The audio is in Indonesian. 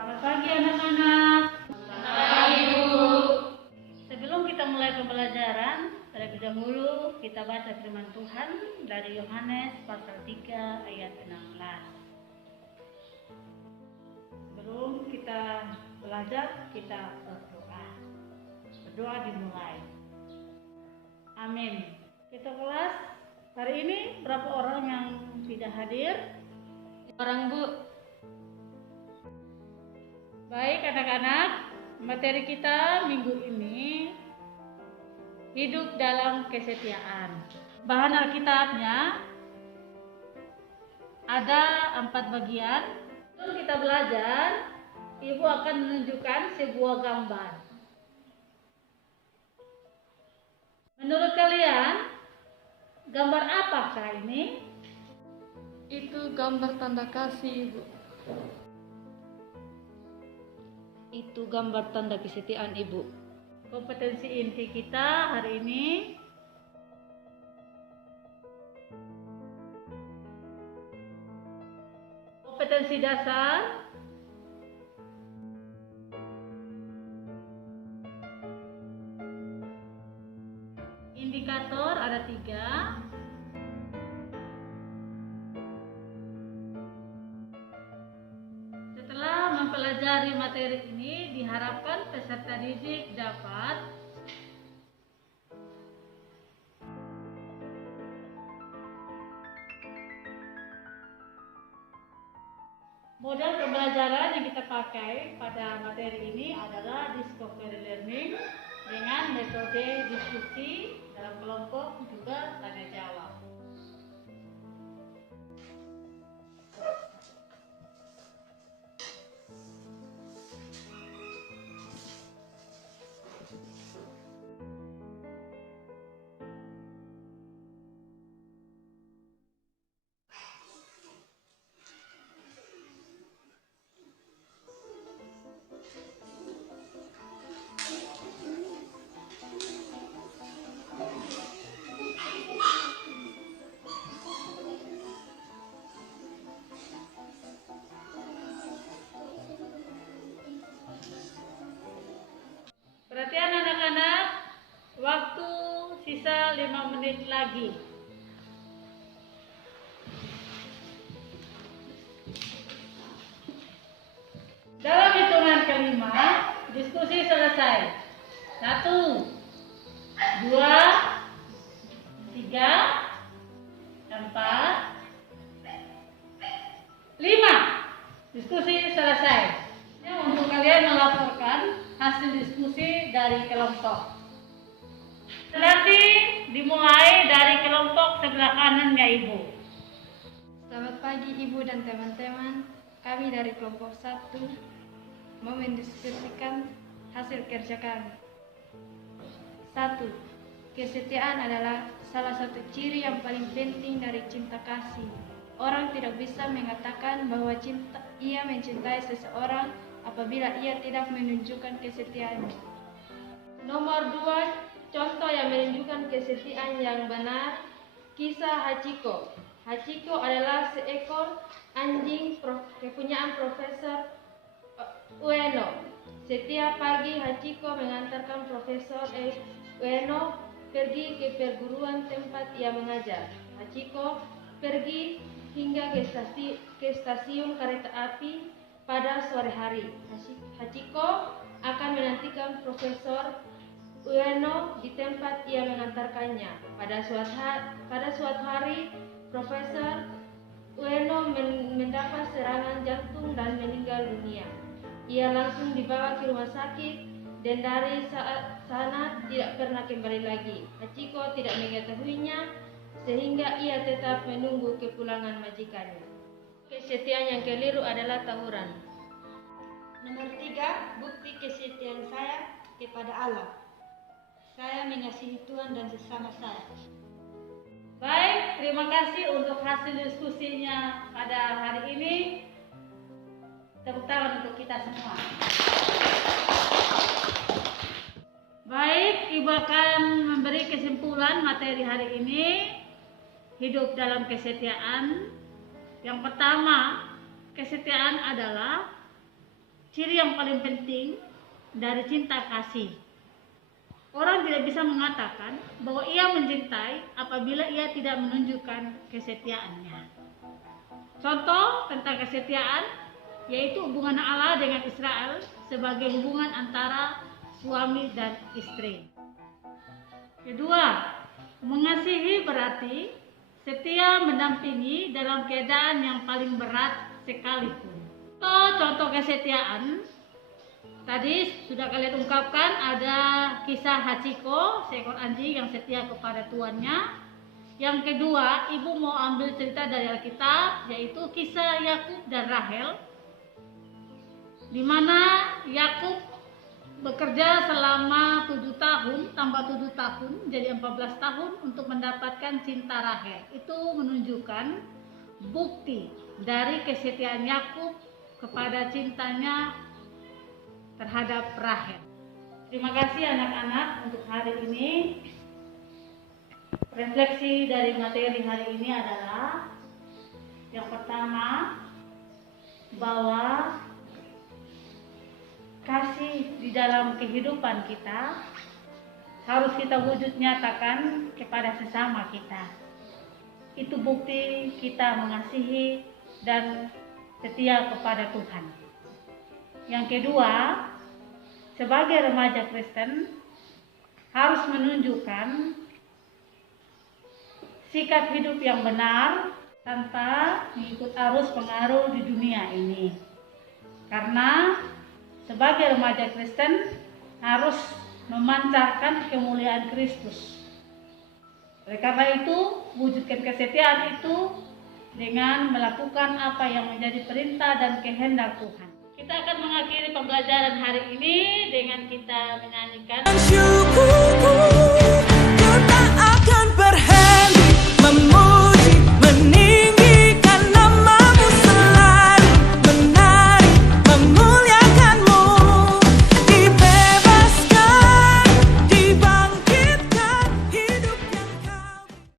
Selamat pagi anak-anak. Selamat pagi, Bu. Sebelum kita mulai pembelajaran, terlebih dahulu kita baca firman Tuhan dari Yohanes pasal 3 ayat 16. Sebelum kita belajar, kita berdoa. Berdoa dimulai. Amin. Kita kelas hari ini berapa orang yang tidak hadir? Orang, Bu. Baik anak-anak, materi kita minggu ini hidup dalam kesetiaan. Bahan Alkitabnya ada 4 bagian. Sebelum kita belajar, Ibu akan menunjukkan sebuah gambar. Menurut kalian, gambar apakah ini? Itu gambar tanda kasih, Ibu. Itu gambar tanda kesetiaan, Ibu. Kompetensi inti kita hari ini kompetensi dasar, indikator ada 3. Setelah mempelajari materi ini, diharapkan peserta didik dapat model pembelajaran yang kita pakai pada materi ini adalah discovery learning dengan metode diskusi dalam kelompok juga tanya jawab. Perhatian anak-anak, waktu sisa 5 menit lagi. Dalam hitungan kelima, diskusi selesai. 1, 2, 3, 4, 5. Diskusi selesai. Untuk kalian melaporkan hasil diskusi dari kelompok. Nanti dimulai dari kelompok sebelah kanannya Ibu. Selamat pagi, Ibu dan teman-teman. Kami dari kelompok 1 mau mendiskusikan hasil kerja kami. 1. Kesetiaan adalah salah satu ciri yang paling penting dari cinta kasih. Orang tidak bisa mengatakan bahwa ia mencintai seseorang apabila ia tidak menunjukkan kesetiaannya. Nomor 2, contoh yang menunjukkan kesetiaan yang benar, kisah Hachiko. Hachiko adalah seekor anjing kepunyaan Profesor Ueno. Setiap pagi Hachiko mengantarkan Profesor Ueno pergi ke perguruan tempat ia mengajar. Hachiko pergi hingga ke stasiun kereta api pada sore hari. Hachiko akan menantikan Profesor Ueno di tempat ia mengantarkannya. Pada suatu hari, Profesor Ueno mendapat serangan jantung dan meninggal dunia. Ia langsung dibawa ke rumah sakit dan dari saat sana tidak pernah kembali lagi. Hachiko tidak mengetahuinya sehingga ia tetap menunggu kepulangan majikannya. Kesetiaan yang keliru adalah tawuran. Nomor 3, bukti kesetiaan saya kepada Allah. Saya mengasihi Tuhan dan sesama saya. Baik, terima kasih untuk hasil diskusinya pada hari ini. Tepuk tangan untuk kita semua. Baik, Ibu akan memberi kesimpulan materi hari ini, hidup dalam kesetiaan. Yang pertama, kesetiaan adalah ciri yang paling penting dari cinta kasih. Orang tidak bisa mengatakan bahwa ia mencintai apabila ia tidak menunjukkan kesetiaannya. Contoh tentang kesetiaan yaitu hubungan Allah dengan Israel sebagai hubungan antara suami dan istri. Kedua, mengasihi berarti setia mendampingi dalam keadaan yang paling berat sekalipun. Contoh kesetiaan tadi sudah kalian ungkapkan, ada kisah Hachiko, seekor anjing yang setia kepada tuannya. Yang kedua, ibu mau ambil cerita dari Alkitab, yaitu kisah Yakub dan Rahel, di mana Yakub bekerja selama 7 tahun, tambah 7 tahun, jadi 14 tahun untuk mendapatkan cinta Rahel. Itu menunjukkan bukti dari kesetiaan Yakub kepada cintanya terhadap Rahel. Terima kasih anak-anak untuk hari ini. Refleksi dari materi hari ini adalah yang pertama, bahwa kasih di dalam kehidupan kita harus kita wujud nyatakan kepada sesama kita. Itu bukti kita mengasihi dan setia kepada Tuhan. Yang kedua, sebagai remaja Kristen harus menunjukkan sikap hidup yang benar tanpa mengikut arus pengaruh di dunia ini. Karena sebagai remaja Kristen harus memancarkan kemuliaan Kristus. Oleh karena itu, wujudkan kesetiaan itu dengan melakukan apa yang menjadi perintah dan kehendak Tuhan. Kita akan mengakhiri pembelajaran hari ini dengan kita menyanyikan